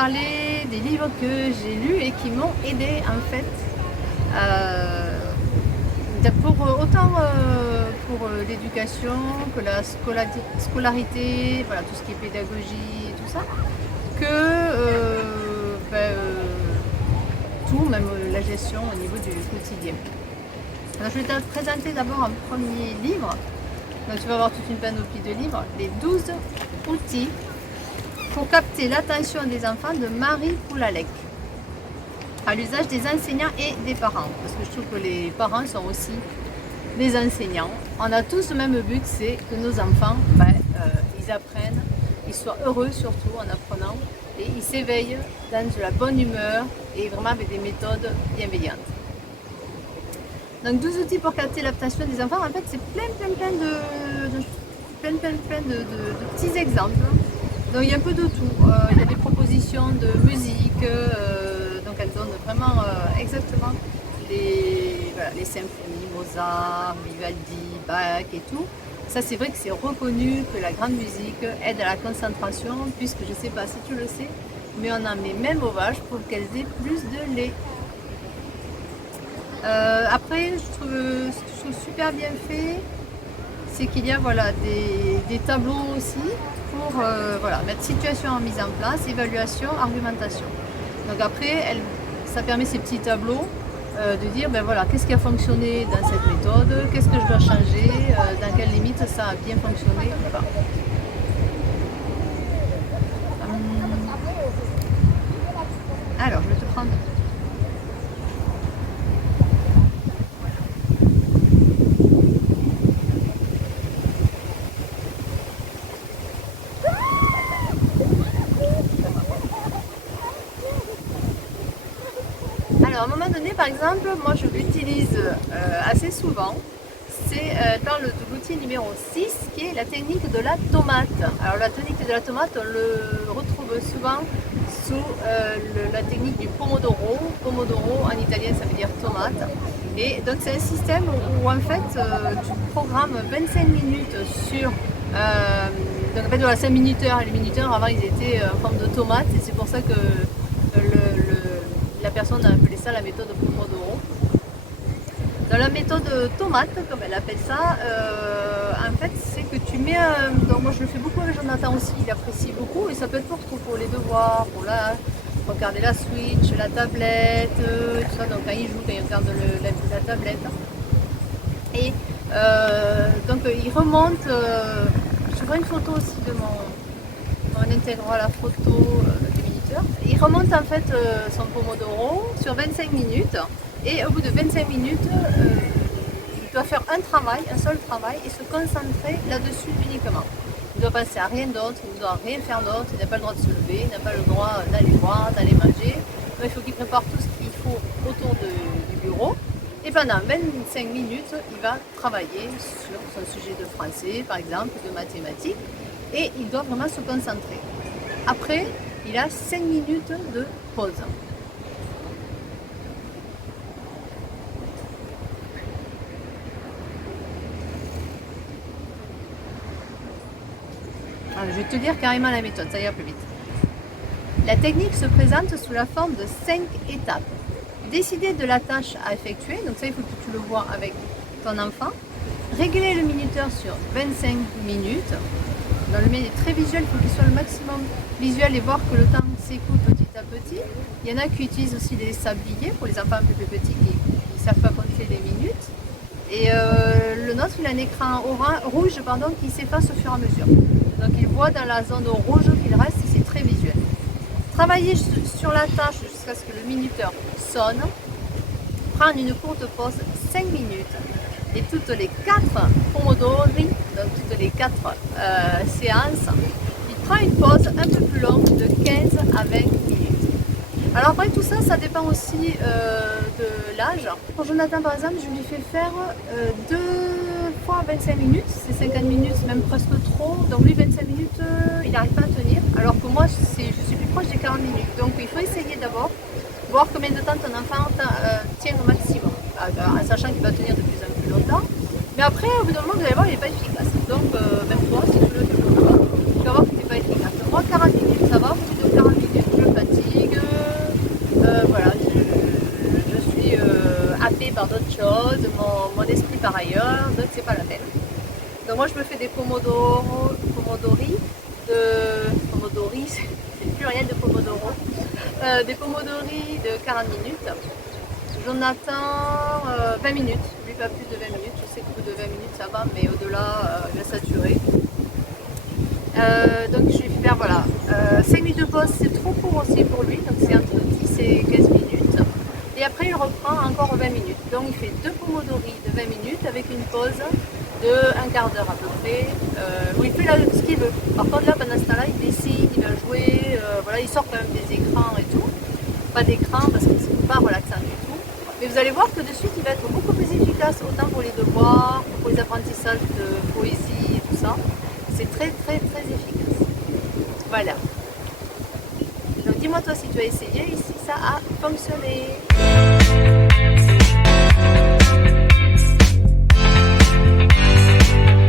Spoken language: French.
parler des livres que j'ai lus et qui m'ont aidé en fait autant pour l'éducation que la scolarité, voilà, tout ce qui est pédagogie et tout ça, que tout, même la gestion au niveau du quotidien. Alors, je vais te présenter d'abord un premier livre. Donc, tu vas avoir toute une panoplie de livres, les 12 outils pour capter l'attention des enfants de Marie Poulalec, à l'usage des enseignants et des parents, parce que je trouve que les parents sont aussi des enseignants. On a tous le même but, c'est que nos enfants, ils apprennent, ils soient heureux surtout en apprenant, et ils s'éveillent dans de la bonne humeur et vraiment avec des méthodes bienveillantes. Donc 12 outils pour capter l'attention des enfants, en fait c'est plein de petits exemples. Donc il y a un peu de tout, il y a des propositions de musique, donc elles donnent vraiment exactement les symphonies, Mozart, Vivaldi, Bach et tout. Ça c'est vrai que c'est reconnu que la grande musique aide à la concentration, puisque je ne sais pas si tu le sais, mais on en met même aux vaches pour qu'elles aient plus de lait. Après, ce que je trouve super bien fait, c'est qu'il y a des tableaux aussi pour mettre situation en mise en place, évaluation, argumentation. Donc après, ça permet ces petits tableaux de dire qu'est-ce qui a fonctionné dans cette méthode, qu'est-ce que je dois changer, dans quelles limites ça a bien fonctionné. Voilà. Alors, je vais te prendre. Alors à un moment donné, par exemple, moi je l'utilise assez souvent, c'est dans l'outil numéro 6 qui est la technique de la tomate. Alors la technique de la tomate, on le retrouve souvent sous la technique du pomodoro. Pomodoro en italien ça veut dire tomate. Et donc c'est un système où en fait tu programmes 25 minutes sur... donc en fait voilà, 5 minuteurs et les minuteurs avant ils étaient en forme de tomate et c'est pour ça que la personne a appelé ça la méthode Pomodoro. Dans la méthode tomate, comme elle appelle ça, en fait c'est que tu mets, donc moi je le fais beaucoup avec Jonathan aussi, il apprécie beaucoup et ça peut être pour les devoirs, pour regarder la Switch, la tablette, tout ça, donc quand il joue, quand il regarde la tablette. Et donc il remonte, je vois une photo aussi de en intégrant la photo du minuteur. Il remonte en fait son Pomodoro sur 25 minutes et au bout de 25 minutes, il doit faire un seul travail et se concentrer là-dessus uniquement. Il doit penser à rien d'autre, il ne doit rien faire d'autre, il n'a pas le droit de se lever, il n'a pas le droit d'aller boire, d'aller manger. Donc, il faut qu'il prépare tout ce qu'il faut autour du bureau. Et pendant 25 minutes, il va travailler sur son sujet de français, par exemple, de mathématiques, et il doit vraiment se concentrer. Après, il a 5 minutes de pause. Alors, je vais te dire carrément la méthode, ça ira plus vite. La technique se présente sous la forme de 5 étapes. Décider de la tâche à effectuer, donc ça il faut que tu le vois avec ton enfant. Régler le minuteur sur 25 minutes. Dans le mien il est très visuel, il faut qu'il soit le maximum visuel et voir que le temps s'écoule petit à petit. Il y en a qui utilisent aussi des sabliers pour les enfants un peu plus petits qui ne savent pas compter les minutes. Et le nôtre il a un écran rouge qui s'efface au fur et à mesure. Donc il voit dans la zone rouge qu'il reste et c'est très visuel. Travailler sur la tâche jusqu'à ce que le minuteur sonne, prendre une courte pause 5 minutes et toutes les 4 pomodori, donc toutes les 4 séances, il prend une pause un peu plus longue de 15 à 20 minutes. Alors après tout ça, ça dépend aussi de l'âge. Pour Jonathan par exemple, je lui fais faire 2 fois 25 minutes, c'est 50 minutes, même presque trop, donc lui 25 minutes, il n'arrive pas à tenir, alors que moi je suis plus proche des 40 minutes, donc il faut essayer d'abord, voir combien de temps ton enfant tient au maximum, en sachant qu'il va tenir de plus en plus longtemps, mais après au bout d'un moment vous allez voir il n'est pas efficace, donc même toi si tu le fais, tu vas voir qu'il n'est pas efficace. Moi 40 minutes ça va, au bout de 40 minutes je le fatigue. chose, mon esprit par ailleurs, donc c'est pas la peine. Donc moi je me fais des pomodori, c'est plus rien de pomodoro, des pomodori de 40 minutes. J'en attends 20 minutes, lui pas plus de 20 minutes, je sais qu'au bout de 20 minutes ça va, mais au-delà il va saturer. Donc je vais faire voilà, 5 minutes de pause, c'est trop court aussi pour lui, donc c'est entre 10 et 15 minutes. Et après il reprend encore 20 minutes. Donc il fait 2 pomodori de 20 minutes avec une pause de un quart d'heure à peu près, où il fait là, ce qu'il veut. Par contre là pendant ce temps-là il dessine, il va jouer, voilà, il sort quand même des écrans et tout. Pas d'écran parce que c'est pas relaxant du tout. Mais vous allez voir que de suite il va être beaucoup plus efficace, autant pour les devoirs, pour les apprentissages de poésie et tout ça. C'est très efficace. Voilà. Donc dis-moi toi si tu as essayé et si ça a fonctionné.